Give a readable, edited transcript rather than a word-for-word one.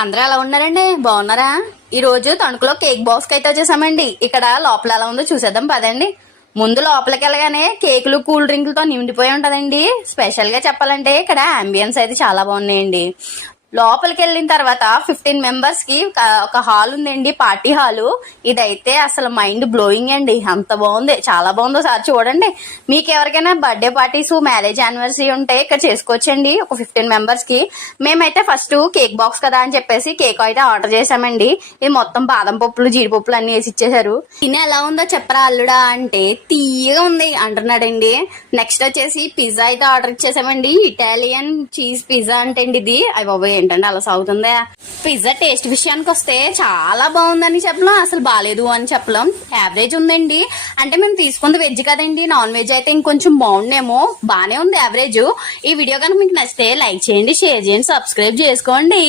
అందరూ ఎలా ఉన్నారండి? బాగున్నారా? ఈ రోజు తణుకులో కేక్ బాక్స్ అయితే వచ్చేసామండి. ఇక్కడ లోపల ఎలా ఉందో చూసేద్దాం పదండి. ముందు లోపలికి వెళ్ళగానే కేకులు కూల్ డ్రింకులతో నిండిపోయి ఉంటదండి. స్పెషల్ గా చెప్పాలంటే ఇక్కడ అంబియన్స్ అయితే చాలా బాగున్నాయండి. లోపలికి వెళ్ళిన తర్వాత 15 మెంబర్స్ కి ఒక హాల్ ఉందండి, పార్టీ హాలు. ఇదైతే అసలు మైండ్ బ్లోయింగ్ అండి, అంత బాగుంది, చాలా బాగుందో సార్ చూడండి. మీకు ఎవరికైనా బర్త్డే పార్టీస్, మ్యారేజ్ యానివర్సరీ ఉంటే ఇక్కడ చేసుకోవచ్చండి. ఒక 15 మెంబర్స్ కి. మేమైతే ఫస్ట్ కేక్ బాక్స్ కదా అని చెప్పేసి కేక్ అయితే ఆర్డర్ చేసామండి. ఇది మొత్తం బాదం పప్పులు, జీడిపప్పులు అన్ని వేసి ఇచ్చేసారు. తిని ఎలా ఉందో చెప్పరా అల్లుడా అంటే తీయగా ఉంది అంటున్నాడండి. నెక్స్ట్ వచ్చేసి పిజ్జా అయితే ఆర్డర్ ఇచ్చేసామండి. ఇటాలియన్ చీజ్ పిజ్జా అంటే ఇది. అవి బాబోయ్ ఏంటంటే అలా సాగుతుందా. పిజ్జా టేస్ట్ విషయానికి వస్తే చాలా బాగుందని చెప్పలేం, అసలు బాగాలేదు అని చెప్పలేం, యావరేజ్ ఉందండి. అంటే మేము తీసుకుంది వెజ్ కదండి, నాన్ వెజ్ అయితే ఇంకొంచెం బాగుండేమో. బానే ఉంది యావరేజ్. ఈ వీడియో కనుక మీకు నచ్చితే లైక్ చేయండి, షేర్ చేయండి, సబ్స్క్రైబ్ చేసుకోండి.